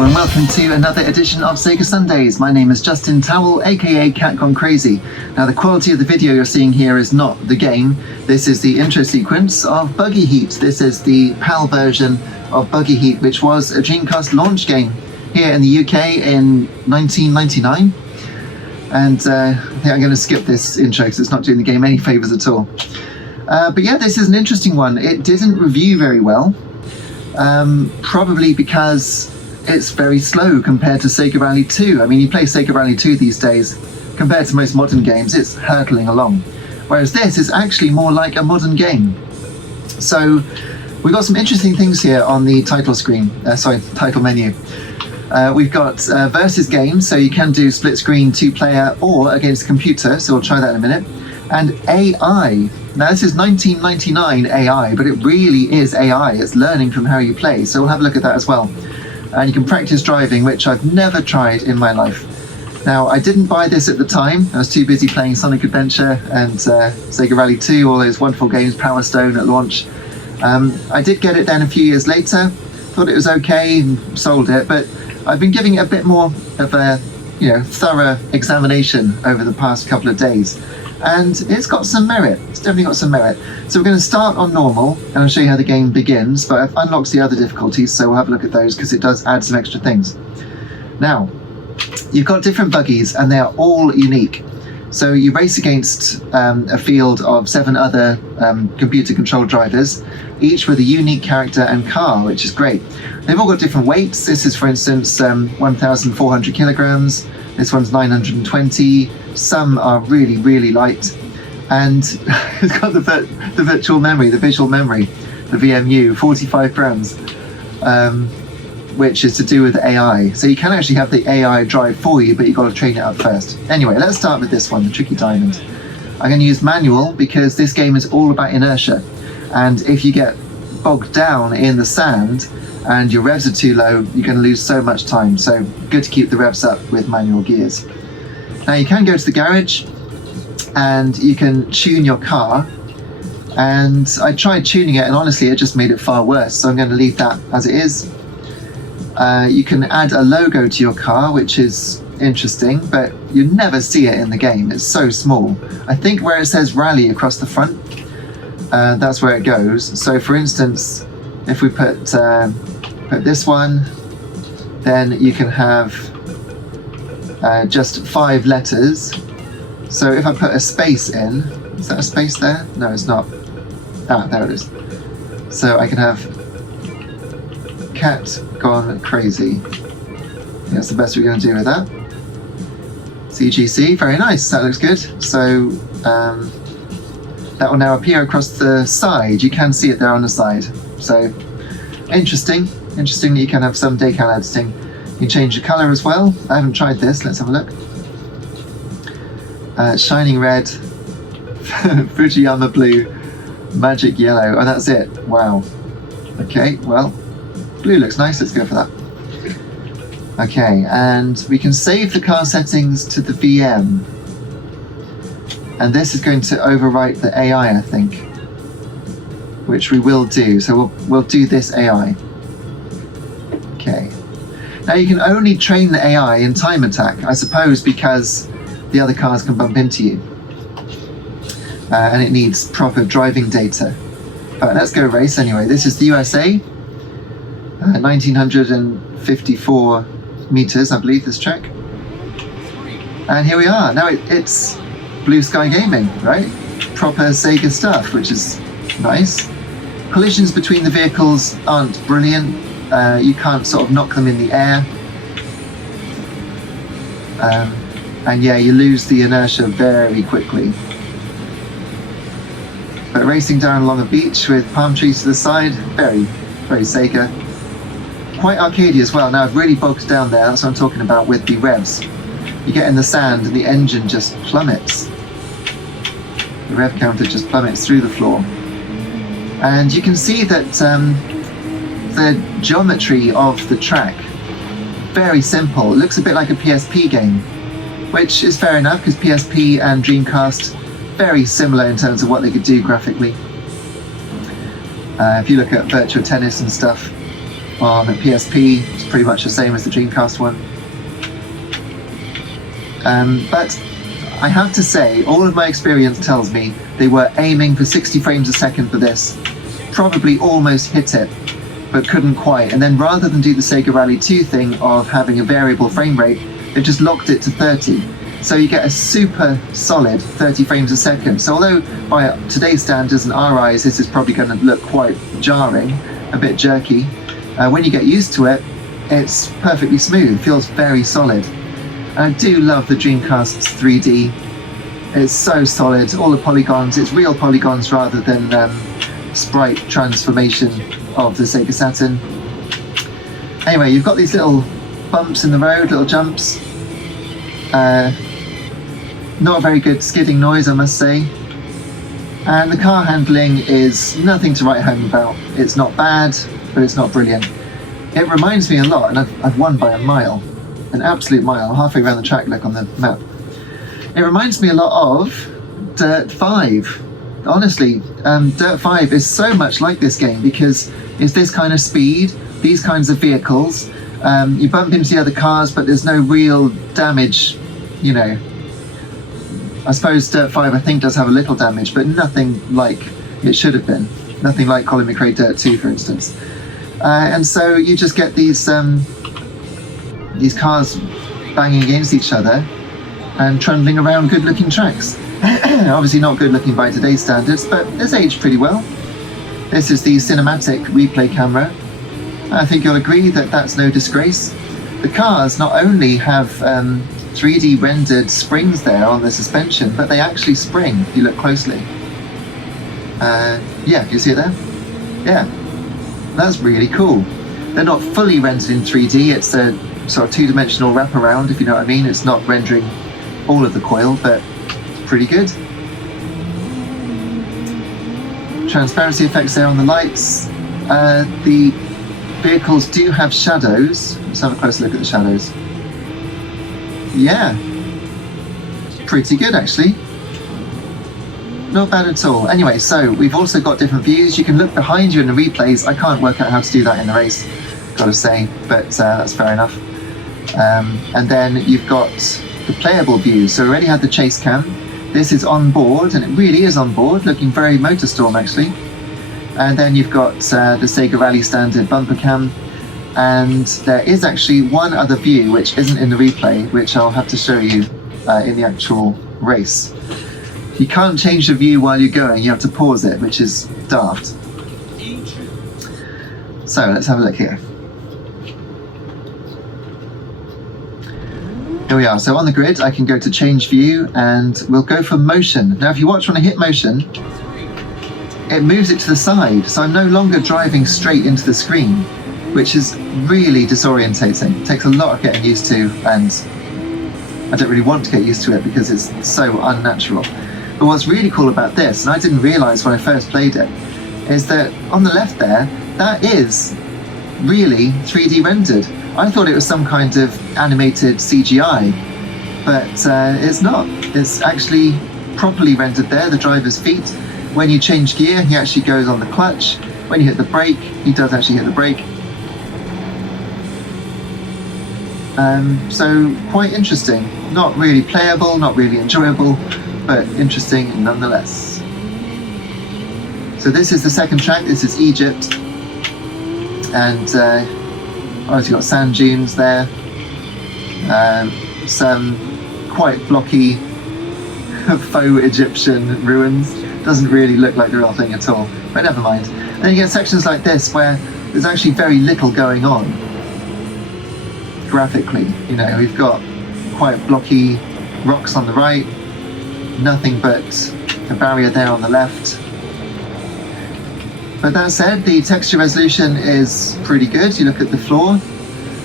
Hello and welcome to another edition of Sega Sundays. My name is Justin Towell, aka Cat Gone Crazy. Now the quality of the video you're seeing here is not the game. This is the intro sequence of Buggy Heat. This is the PAL version of Buggy Heat, which was a Dreamcast launch game here in the UK in 1999. And I think I'm going to skip this intro because it's not doing the game any favours at all. But yeah, this is an interesting one. It didn't review very well, probably because it's very slow compared to Sega Rally 2. I mean, you play Sega Rally 2 these days, compared to most modern games, it's hurtling along. Whereas this is actually more like a modern game. So we've got some interesting things here on the title screen, title menu. We've got versus games, so you can do split screen, 2-player, or against a computer, so we'll try that in a minute. And AI. Now this is 1999 AI, but it really is AI. It's learning from how you play, so we'll have a look at that as well. And you can practice driving, which I've never tried in my life. Now, I didn't buy this at the time. I was too busy playing Sonic Adventure and Sega Rally 2, all those wonderful games, Power Stone at launch. I did get it then a few years later, thought it was okay and sold it, but I've been giving it a bit more of a thorough examination over the past couple of days. And it's got some merit. It's definitely got some merit. So we're going to start on normal, and I'll show you how the game begins, but I've unlocked the other difficulties, so we'll have a look at those because it does add some extra things. Now, you've got different buggies, and they are all unique. So you race against a field of 7 other computer-controlled drivers, each with a unique character and car, which is great. They've all got different weights. This is, for instance, 1,400 kilograms. This one's 920. Some are really, really light. And it's got the virtual memory, the visual memory, the VMU, 45 grams, which is to do with AI. So you can actually have the AI drive for you, but you've got to train it up first. Anyway, let's start with this one, the Tricky Diamond. I'm going to use manual because this game is all about inertia. And if you get bogged down in the sand and your revs are too low, you're going to lose so much time. So good to keep the revs up with manual gears. Now you can go to the garage and you can tune your car. And I tried tuning it and honestly it just made it far worse. So I'm going to leave that as it is. You can add a logo to your car, which is interesting, but you never see it in the game. It's so small. I think where it says Rally across the front, that's where it goes. So for instance, if we put this one, then you can have just 5 letters. So if I put a space in, is that a space there? No, it's not. Ah, there it is. So I can have Cat Gone Crazy. That's the best we're going to do with that. CGC, very nice, that looks good. So that will now appear across the side. You can see it there on the side. So interesting that you can have some decal editing. You can change the colour as well. I haven't tried this, let's have a look. Shining red, Fujiyama blue, magic yellow. Oh, that's it. Wow. Okay, well, blue looks nice, let's go for that. Okay, and we can save the car settings to the VM. And this is going to overwrite the AI, I think, which we will do. So we'll do this AI. Okay. Now you can only train the AI in time attack, I suppose, because the other cars can bump into you. And it needs proper driving data. But let's go race anyway. This is the USA. 1954 meters, I believe, this track. And here we are. Now it's Blue Sky Gaming, right? Proper Sega stuff, which is nice. Collisions between the vehicles aren't brilliant. You can't sort of knock them in the air. And yeah, you lose the inertia very quickly. But racing down along a beach with palm trees to the side, very, very Sega. Quite arcadey as well. Now I've really bogged down there, that's what I'm talking about with the revs. You get in the sand and the engine just plummets. The rev counter just plummets through the floor. And you can see that the geometry of the track, very simple. It looks a bit like a PSP game, which is fair enough because PSP and Dreamcast, very similar in terms of what they could do graphically. If you look at Virtua Tennis and stuff, on a PSP. It's pretty much the same as the Dreamcast one. But I have to say, all of my experience tells me they were aiming for 60 frames a second for this. Probably almost hit it, but couldn't quite. And then rather than do the Sega Rally 2 thing of having a variable frame rate, they've just locked it to 30. So you get a super solid 30 frames a second. So although by today's standards and our eyes, this is probably going to look quite jarring, a bit jerky, when you get used to it, it's perfectly smooth, feels very solid. And I do love the Dreamcast's 3D. It's so solid, all the polygons, it's real polygons rather than sprite transformation of the Sega Saturn. Anyway, you've got these little bumps in the road, little jumps. Not a very good skidding noise, I must say. And the car handling is nothing to write home about. It's not bad, but it's not brilliant. It reminds me a lot, and I've won by a mile, an absolute mile, halfway around the track, look on the map. It reminds me a lot of Dirt 5. Honestly, Dirt 5 is so much like this game because it's this kind of speed, these kinds of vehicles. You bump into the other cars, but there's no real damage, you know. I suppose Dirt 5 I think does have a little damage, but nothing like it should have been. Nothing like Colin McRae Dirt 2, for instance. And so you just get these cars banging against each other and trundling around good-looking tracks. Obviously not good-looking by today's standards, but it's aged pretty well. This is the cinematic replay camera. I think you'll agree that that's no disgrace. The cars not only have 3D rendered springs there on the suspension, but they actually spring if you look closely. Yeah, you see it there? Yeah, that's really cool. They're not fully rendered in 3D, it's a sort of two-dimensional wraparound, if you know what I mean. It's not rendering all of the coil, but it's pretty good. Transparency effects there on the lights. The vehicles do have shadows. Let's have a closer look at the shadows. Yeah, pretty good actually. Not bad at all. Anyway, so we've also got different views. You can look behind you in the replays. I can't work out how to do that in the race, gotta say, but that's fair enough. And then you've got the playable view. So we already had the chase cam. This is on board, and it really is on board, looking very Motorstorm actually. And then you've got the Sega Rally standard bumper cam. And there is actually one other view which isn't in the replay, which I'll have to show you in the actual race. You can't change the view while you're going, you have to pause it, which is daft. So let's have a look here. Here we are, so on the grid I can go to change view and we'll go for motion. Now if you watch when I hit motion, it moves it to the side, so I'm no longer driving straight into the screen, which is really disorientating. It takes a lot of getting used to, and I don't really want to get used to it because it's so unnatural. But what's really cool about this, and I didn't realise when I first played it, is that on the left there, that is really 3D rendered. I thought it was some kind of animated CGI, but it's not. It's actually properly rendered there, the driver's feet. When you change gear, he actually goes on the clutch. When you hit the brake, he does actually hit the brake. So quite interesting. Not really playable, not really enjoyable, but interesting nonetheless. So this is the second track, this is Egypt. And obviously got sand dunes there. Some quite blocky faux Egyptian ruins. Doesn't really look like the real thing at all, but never mind. Then you get sections like this where there's actually very little going on graphically. You know, we've got quite blocky rocks on the right, nothing but a barrier there on the left. But that said, the texture resolution is pretty good. You look at the floor,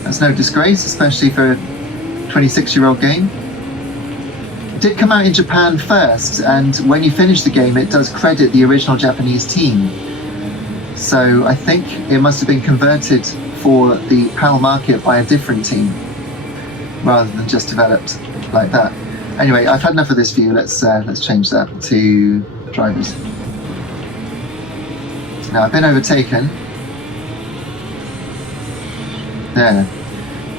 that's no disgrace, especially for a 26-year-old game. It did come out in Japan first, and when you finish the game it does credit the original Japanese team. So I think it must have been converted for the PAL market by a different team, rather than just developed like that. Anyway, I've had enough of this view, let's change that to drivers. Now I've been overtaken. There.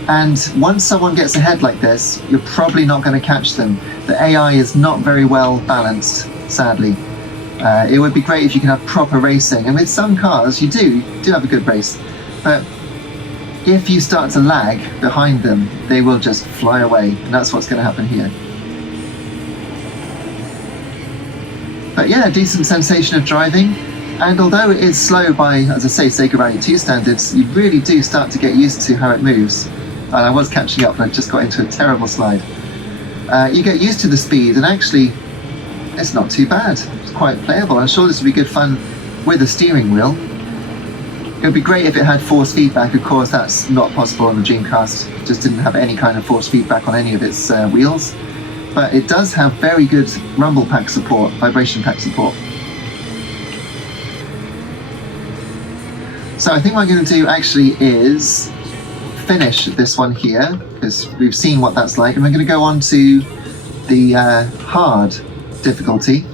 And once someone gets ahead like this, you're probably not going to catch them. The AI is not very well balanced, sadly. It would be great if you could have proper racing, and with some cars you do have a good race, but if you start to lag behind them, they will just fly away, and that's what's going to happen here. But yeah, decent sensation of driving, and although it is slow by, as I say, Sega Rally 2 standards, you really do start to get used to how it moves. And I was catching up, and I just got into a terrible slide. You get used to the speed, and actually it's not too bad. It's quite playable. I'm sure this would be good fun with a steering wheel. It would be great if it had force feedback. Of course, that's not possible on the Dreamcast. It just didn't have any kind of force feedback on any of its wheels. But it does have very good rumble pack support, vibration pack support. So I think what I'm going to do actually is finish this one here, because we've seen what that's like, and we're going to go on to the hard difficulty.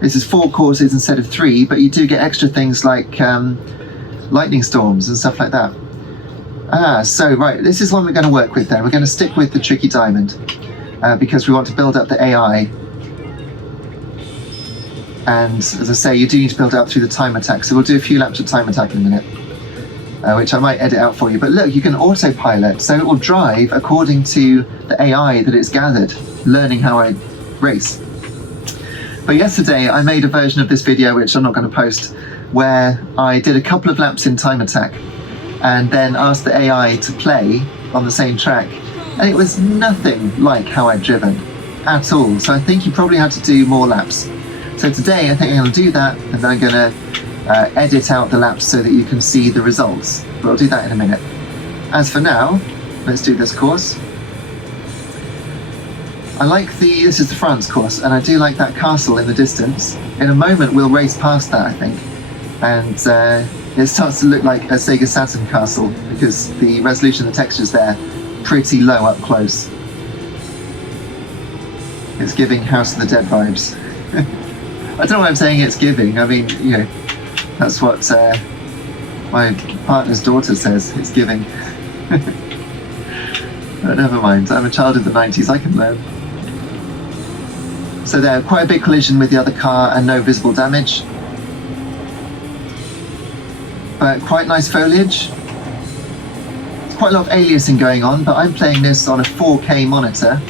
This is 4 courses instead of 3, but you do get extra things like lightning storms and stuff like that. So right, this is one we're going to work with then. We're going to stick with the tricky diamond because we want to build up the AI. And as I say, you do need to build it up through the time attack, so we'll do a few laps of time attack in a minute, which I might edit out for you. But look, you can autopilot, so it will drive according to the AI that it's gathered, learning how I race. But yesterday I made a version of this video, which I'm not going to post, where I did a couple of laps in time attack and then asked the AI to play on the same track, and it was nothing like how I'd driven at all. So I think you probably had to do more laps. So today I think I'm going to do that, and then I'm going to edit out the laps so that you can see the results. But I'll do that in a minute. As for now, let's do this course. I like this is the France course, and I do like that castle in the distance. In a moment we'll race past that, I think, and it starts to look like a Sega Saturn castle because the resolution of the textures there pretty low up close. It's giving House of the Dead vibes. I don't know why I'm saying it's giving. I mean, you know, that's what my partner's daughter says. It's giving. But never mind. I'm a child of the 90s. I can learn. So there, quite a big collision with the other car and no visible damage. But quite nice foliage. There's quite a lot of aliasing going on, but I'm playing this on a 4K monitor.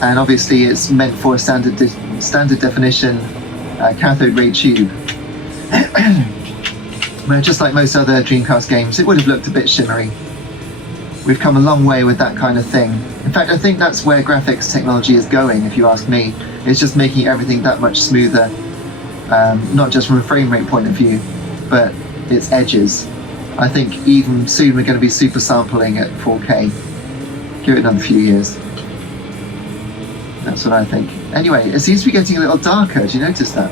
And obviously it's meant for a standard definition cathode ray tube. Where just like most other Dreamcast games, it would have looked a bit shimmery. We've come a long way with that kind of thing. In fact, I think that's where graphics technology is going, if you ask me. It's just making everything that much smoother, not just from a frame rate point of view, but its edges. I think even soon we're going to be super sampling at 4K. Give it another few years. That's what I think. Anyway, it seems to be getting a little darker. Do you notice that?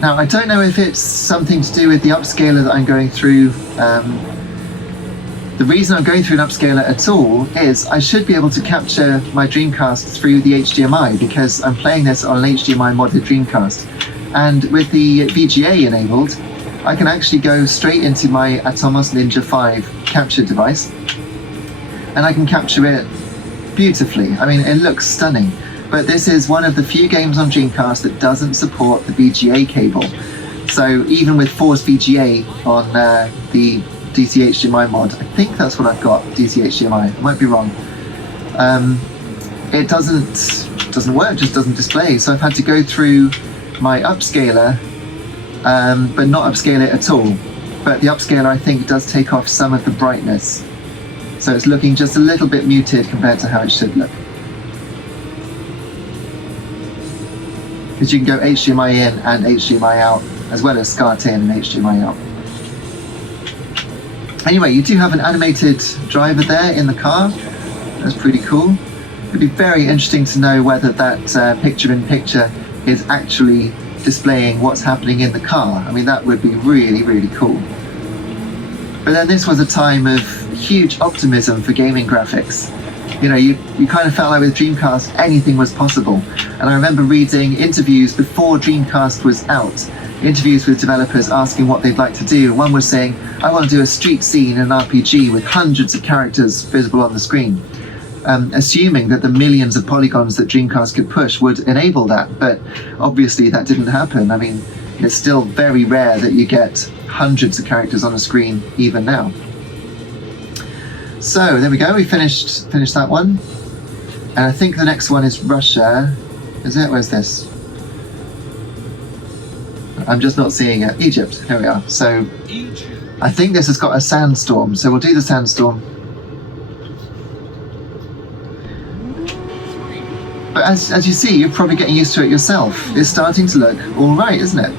Now, I don't know if it's something to do with the upscaler that I'm going through. The reason I'm going through an upscaler at all is I should be able to capture my Dreamcast through the HDMI, because I'm playing this on an HDMI modded Dreamcast. And with the VGA enabled, I can actually go straight into my Atomos Ninja 5 capture device, and I can capture it beautifully. I mean, it looks stunning. But this is one of the few games on Dreamcast that doesn't support the VGA cable. So even with Force VGA on the DC HDMI mod, I think that's what I've got, DC HDMI, I might be wrong. It doesn't work, just doesn't display. So I've had to go through my upscaler, but not upscale it at all. But the upscaler, I think, does take off some of the brightness. So it's looking just a little bit muted compared to how it should look. Because you can go HDMI in and HDMI out, as well as SCART in and HDMI out. Anyway, you do have an animated driver there in the car. That's pretty cool. It'd be very interesting to know whether that picture-in-picture is actually displaying what's happening in the car. I mean, that would be really, really cool. But then this was a time of huge optimism for gaming graphics. You know, you kind of felt like with Dreamcast anything was possible. And I remember reading interviews before Dreamcast was out, interviews with developers asking what they'd like to do. One was saying, I want to do a street scene in an RPG with hundreds of characters visible on the screen, assuming that the millions of polygons that Dreamcast could push would enable that. But obviously that didn't happen. I mean, it's still very rare that you get hundreds of characters on a screen even now. So there we go, we finished that one. And I think the next one is Russia. Is it? Where's this? I'm just not seeing it. Egypt, here we are. So I think this has got a sandstorm, so we'll do the sandstorm. But as you see, you're probably getting used to it yourself. It's starting to look all right, isn't it?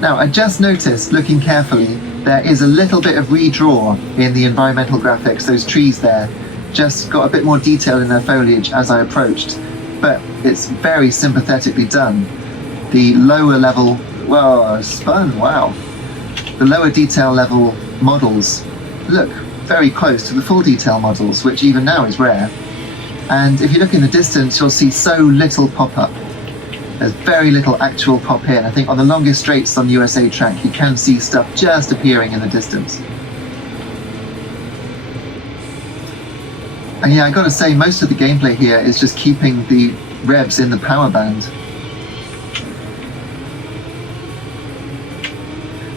Now, I just noticed, looking carefully, there is a little bit of redraw in the environmental graphics. Those trees there just got a bit more detail in their foliage as I approached, but it's very sympathetically done. The lower level, whoa, spun, wow. The lower detail level models look very close to the full detail models, which even now is rare. And if you look in the distance, you'll see so little pop-up. There's very little actual pop in. I think on the longest straights on USA track, you can see stuff just appearing in the distance. And yeah, I gotta say, most of the gameplay here is just keeping the revs in the power band.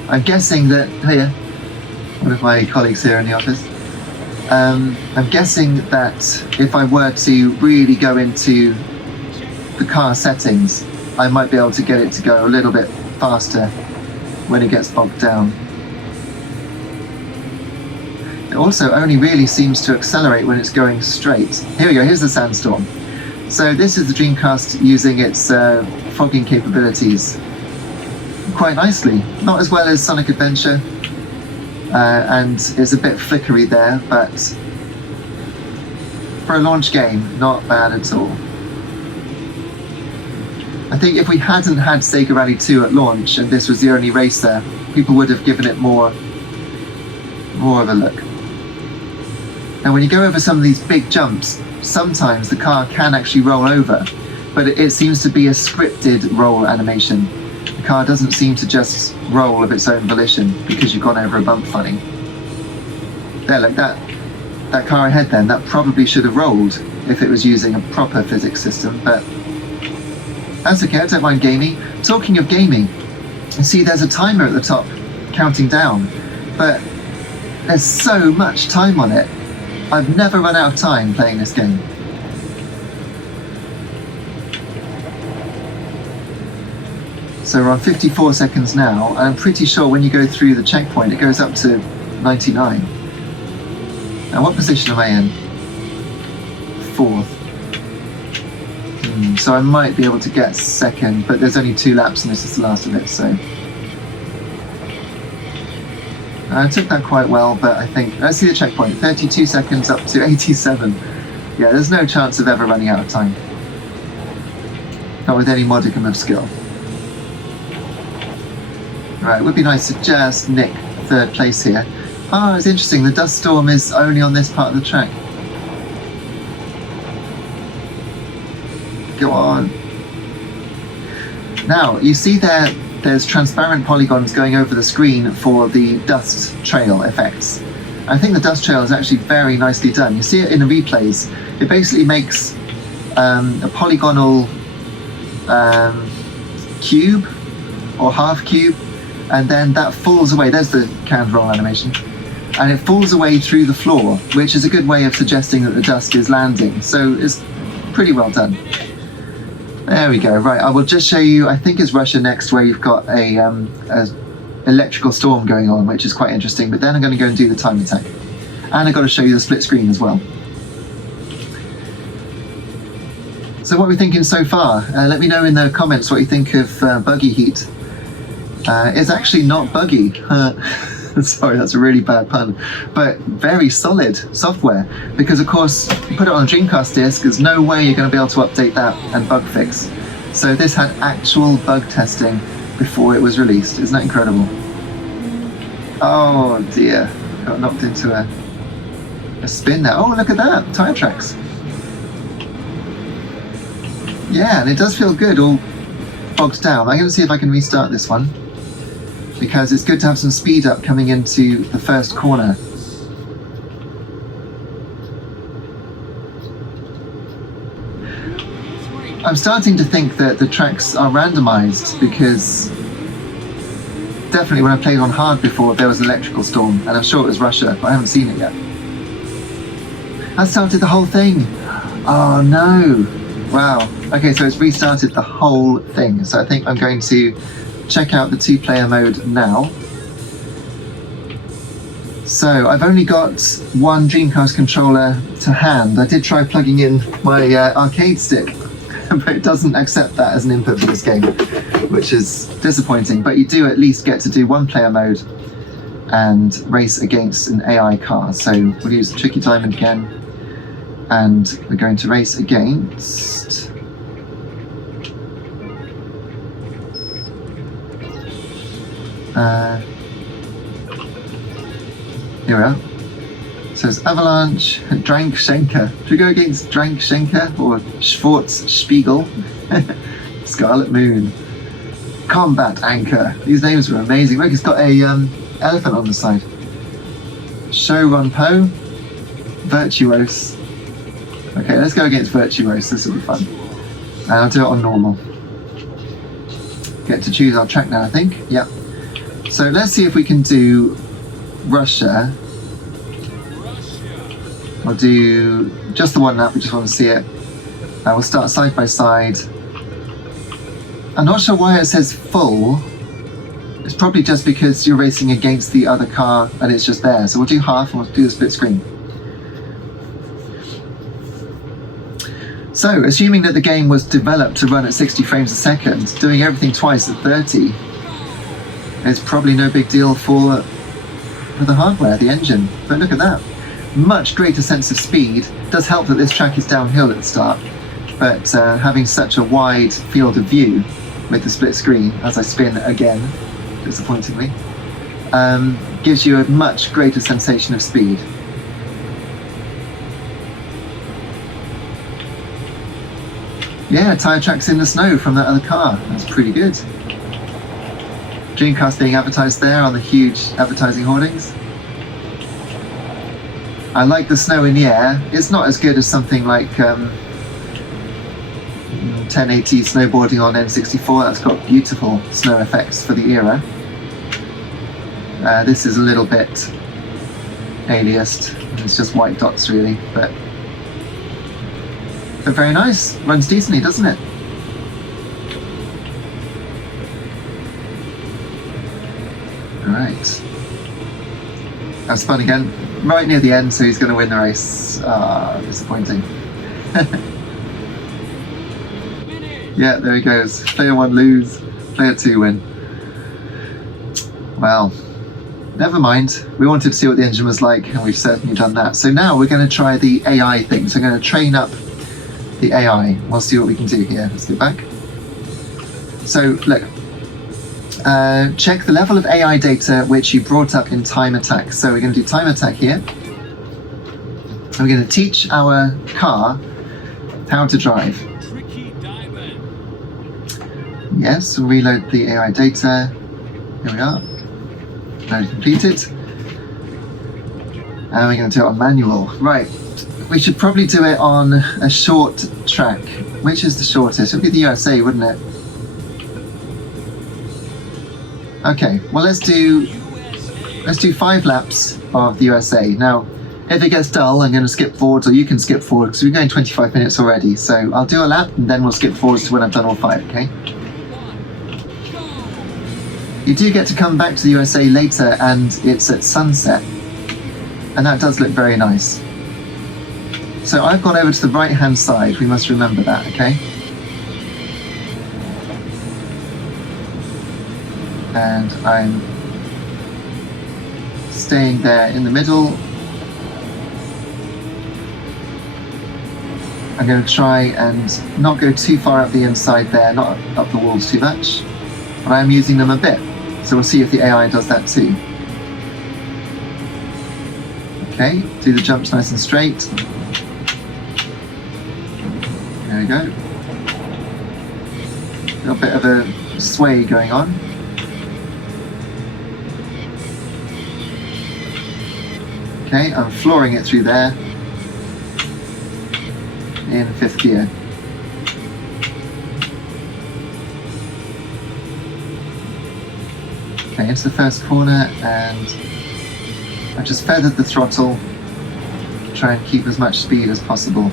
I'm guessing that, here, one of my colleagues here in the office, I'm guessing that if I were to really go into the car settings, I might be able to get it to go a little bit faster when it gets bogged down. It also only really seems to accelerate when it's going straight. Here we go, here's the sandstorm. So this is the Dreamcast using its fogging capabilities quite nicely. Not as well as Sonic Adventure, and it's a bit flickery there, but for a launch game, not bad at all. I think if we hadn't had Sega Rally 2 at launch and this was the only race there, people would have given it more of a look. Now when you go over some of these big jumps, sometimes the car can actually roll over, but it seems to be a scripted roll animation. The car doesn't seem to just roll of its own volition because you've gone over a bump funny. There, look, that car ahead then, that probably should have rolled if it was using a proper physics system, but that's okay, I don't mind gaming. Talking of gaming, you see there's a timer at the top counting down, but there's so much time on it. I've never run out of time playing this game. So we're on 54 seconds now, and I'm pretty sure when you go through the checkpoint it goes up to 99. Now what position am I in? 4th. So I might be able to get 2nd, but there's only 2 laps and this is the last of it, so. I took that quite well, but I think, let's see the checkpoint, 32 seconds up to 87. Yeah, there's no chance of ever running out of time. Not with any modicum of skill. Right, it would be nice to just nick 3rd place here. Oh, it's interesting, the dust storm is only on this part of the track. Go on. Now, you see there's transparent polygons going over the screen for the dust trail effects. I think the dust trail is actually very nicely done. You see it in the replays. It basically makes a polygonal cube or half cube, and then that falls away. There's the canned roll animation. And it falls away through the floor, which is a good way of suggesting that the dust is landing. So it's pretty well done. There we go. Right, I will just show you, I think it's Russia next, where you've got a electrical storm going on, which is quite interesting, but then I'm going to go and do the time attack. And I've got to show you the split screen as well. So what are we thinking so far? Let me know in the comments what you think of Buggy Heat. It's actually not buggy. Sorry, that's a really bad pun. But very solid software, because of course you put it on a Dreamcast disc, there's no way you're going to be able to update that and bug fix. So this had actual bug testing before it was released. Isn't that incredible? Oh dear, got knocked into a spin there. Oh, look at that, tyre tracks. Yeah, and it does feel good, all bogged down. I'm going to see if I can restart this one, because it's good to have some speed up coming into the first corner. I'm starting to think that the tracks are randomized, because definitely when I played on hard before there was an electrical storm, and I'm sure it was Russia, but I haven't seen it yet. I started the whole thing. Oh no. Wow. Okay, so it's restarted the whole thing. So I think I'm going to check out the 2-player mode now. So I've only got one Dreamcast controller to hand. I did try plugging in my arcade stick, but it doesn't accept that as an input for this game, which is disappointing. But you do at least get to do 1-player mode and race against an AI car. So we'll use Tricky Diamond again, and we're going to race against here we are. So it's Avalanche, Drankschenker. Should we go against Drankschenker or Schwarzspiegel? Scarlet Moon, Combat Anchor. These names were amazing. Look, it's got a elephant on the side. Showrun Po, Virtuose. Okay, let's go against Virtuose. This will be fun. And I'll do it on normal. Get to choose our track now, I think. Yep. So let's see if we can do Russia. I'll do just the one lap, we just want to see it. We'll start side by side. I'm not sure why it says full. It's probably just because you're racing against the other car and it's just there. So we'll do half and we'll do the split screen. So, assuming that the game was developed to run at 60 frames a second, doing everything twice at 30 is probably no big deal for the hardware, the engine. But look at that. Much greater sense of speed. Does help that this track is downhill at the start, but having such a wide field of view with the split screen, as I spin again, disappointingly, gives you a much greater sensation of speed. Yeah, tyre tracks in the snow from that other car. That's pretty good. Dreamcast being advertised there on the huge advertising hoardings. I like the snow in the air. It's not as good as something like 1080 snowboarding on N64. That's got beautiful snow effects for the era. This is a little bit aliased. It's just white dots really, but very nice. Runs decently, doesn't it? Alright. That's fun again. Right near the end, so he's going to win the race. Ah, disappointing. Yeah, there he goes. Player 1 lose, player 2 win. Well, never mind. We wanted to see what the engine was like, and we've certainly done that. So now we're going to try the AI thing. So I'm going to train up the AI. We'll see what we can do here. Let's go back. So look, check the level of AI data which you brought up in time attack. So we're going to do time attack here. And we're going to teach our car how to drive. Yes, we'll reload the AI data. Here we are. Load completed. And we're going to do it on manual. Right. We should probably do it on a short track. Which is the shortest? It would be the USA, wouldn't it? Okay, well let's do 5 laps of the USA. Now, if it gets dull, I'm going to skip forwards, or you can skip forward, because we're going 25 minutes already. So I'll do a lap, and then we'll skip forwards to when I've done all 5, okay? You do get to come back to the USA later, and it's at sunset. And that does look very nice. So I've gone over to the right-hand side. We must remember that, okay? And I'm staying there in the middle. I'm going to try and not go too far up the inside there, not up the walls too much, but I am using them a bit. So we'll see if the AI does that too. Okay, do the jumps nice and straight. There we go. Got a bit of a sway going on. Okay, I'm flooring it through there in 5th gear. Okay, into the first corner, and I've just feathered the throttle to try and keep as much speed as possible.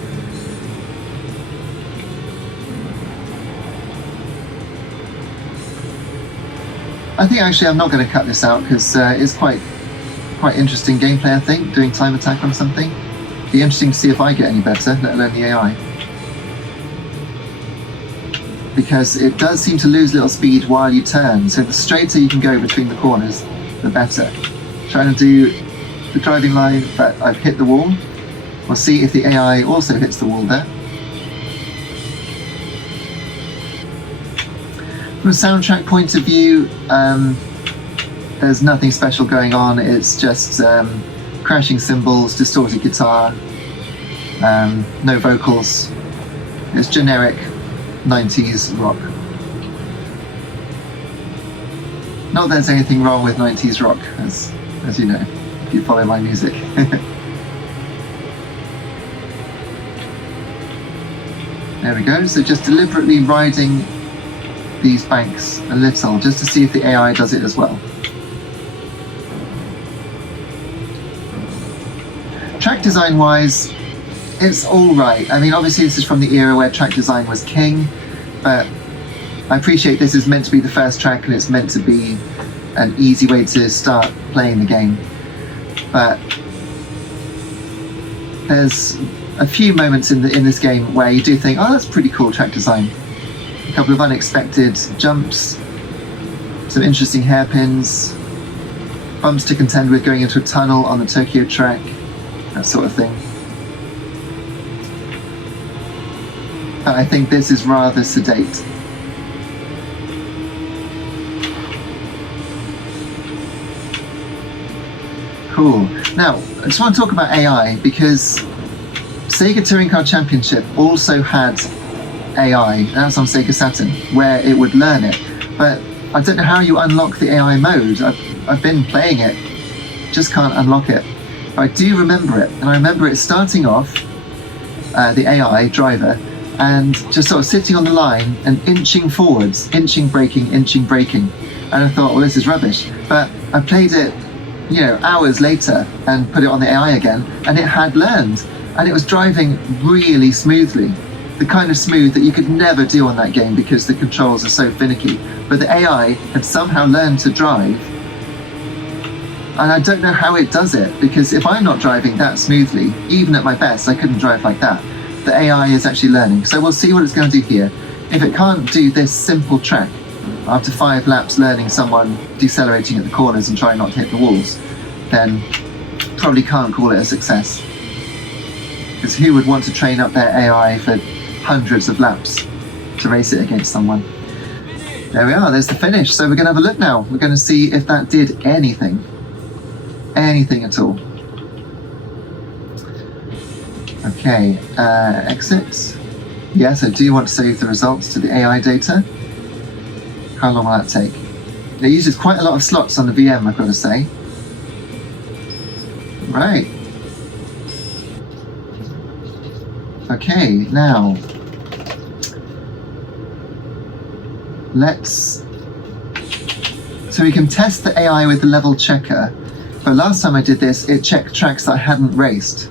I think actually I'm not going to cut this out because it's quite interesting gameplay, I think, doing time attack on something. Be interesting to see if I get any better, let alone the AI. Because it does seem to lose little speed while you turn, so the straighter you can go between the corners, the better. Trying to do the driving line, but I've hit the wall. We'll see if the AI also hits the wall there. From a soundtrack point of view, there's nothing special going on. It's just crashing cymbals, distorted guitar, no vocals. It's generic 90s rock. Not that there's anything wrong with 90s rock, as you know, if you follow my music. There we go, so just deliberately riding these banks a little, just to see if the AI does it as well. Track design wise, it's alright. I mean, obviously this is from the era where track design was king, but I appreciate this is meant to be the first track and it's meant to be an easy way to start playing the game. But there's a few moments in this game where you do think, oh, that's pretty cool track design. A couple of unexpected jumps, some interesting hairpins, bumps to contend with going into a tunnel on the Tokyo track, that sort of thing. But I think this is rather sedate. Cool. Now, I just want to talk about AI because Sega Touring Car Championship also had AI. That was on Sega Saturn, where it would learn it. But I don't know how you unlock the AI mode. I've been playing it, just can't unlock it. But I do remember it, and I remember it starting off, the AI driver, and just sort of sitting on the line and inching forwards, inching braking. And I thought, well, this is rubbish. But I played it, you know, hours later and put it on the AI again, and it had learned, and it was driving really smoothly. The kind of smooth that you could never do on that game because the controls are so finicky. But the AI had somehow learned to drive, and I don't know how it does it, because if I'm not driving that smoothly, even at my best, I couldn't drive like that. The AI is actually learning, so we'll see what it's going to do here. If it can't do this simple track, after 5 laps learning someone decelerating at the corners and trying not to hit the walls, then probably can't call it a success. Because who would want to train up their AI for hundreds of laps to race it against someone? There we are, there's the finish. So we're going to have a look now. We're going to see if that did anything. Anything at all. Okay, exit. Yes, I do want to save the results to the AI data. How long will that take? It uses quite a lot of slots on the VM, I've got to say. Right. Okay, now so we can test the AI with the level checker, but last time I did this, it checked tracks that I hadn't raced.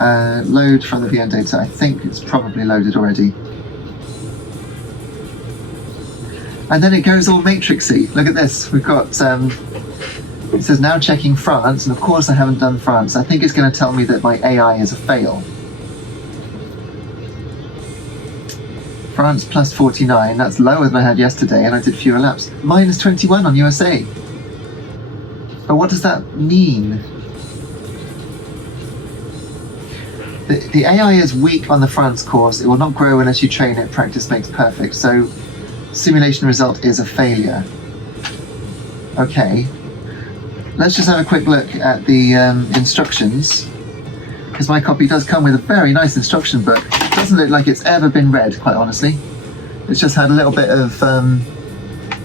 Load from the VM data. I think it's probably loaded already. And then it goes all matrixy. Look at this. We've got, it says now checking France, and of course I haven't done France. I think it's going to tell me that my AI is a fail. France plus 49, that's lower than I had yesterday, and I did fewer laps. Minus 21 on USA. But what does that mean? The AI is weak on the France course. It will not grow unless you train it. Practice makes perfect. So simulation result is a failure. Okay. let's just have a quick look at the instructions, because my copy does come with a very nice instruction book. It doesn't look like it's ever been read, quite honestly. It's just had a little bit of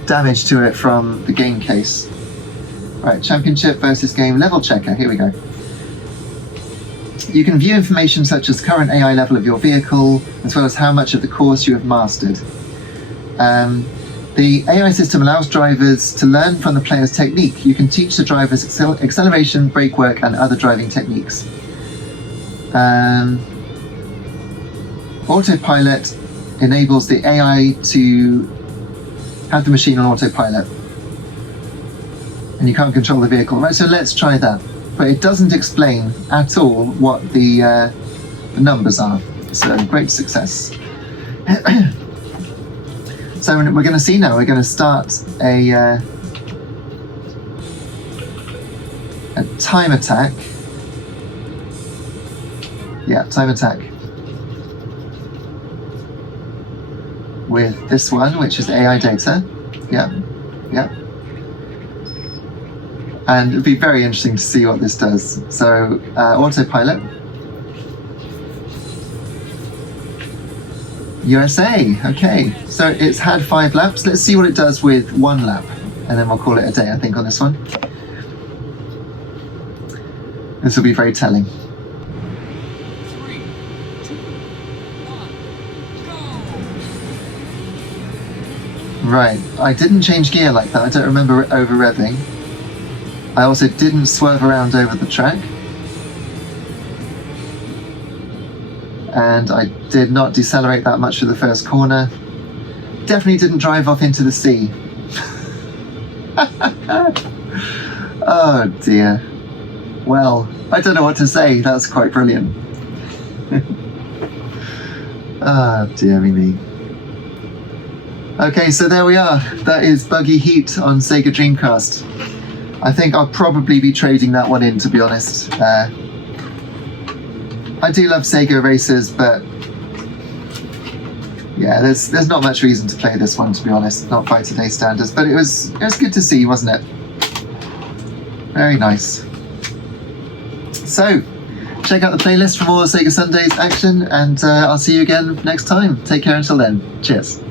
damage to it from the game case. Right, championship versus game level checker, here we go. You can view information such as current AI level of your vehicle, as well as how much of the course you have mastered. The AI system allows drivers to learn from the player's technique. You can teach the drivers acceleration, brake work, and other driving techniques. Autopilot enables the AI to have the machine on autopilot. And you can't control the vehicle. Right, so let's try that. But it doesn't explain at all what the numbers are. So great success. So we're going to see now, we're going to start a time attack. Yeah, time attack. With this one, which is AI data. Yeah, yeah. And it'd be very interesting to see what this does. So, autopilot. USA, okay. So it's had 5 laps. Let's see what it does with 1 lap. And then we'll call it a day, I think, on this one. This will be very telling. 3, 2, 1, go! Right, I didn't change gear like that. I don't remember over revving. I also didn't swerve around over the track. And I did not decelerate that much for the first corner. Definitely didn't drive off into the sea. Oh dear. Well, I don't know what to say. That's quite brilliant. Ah, dear me. Okay, so there we are. That is Buggy Heat on Sega Dreamcast. I think I'll probably be trading that one in, to be honest. I do love Sega racers, but yeah, there's not much reason to play this one, to be honest, not by today's standards. But it was good to see, wasn't it? Very nice. So, check out the playlist for more Sega Sundays action, and I'll see you again next time. Take care until then. Cheers.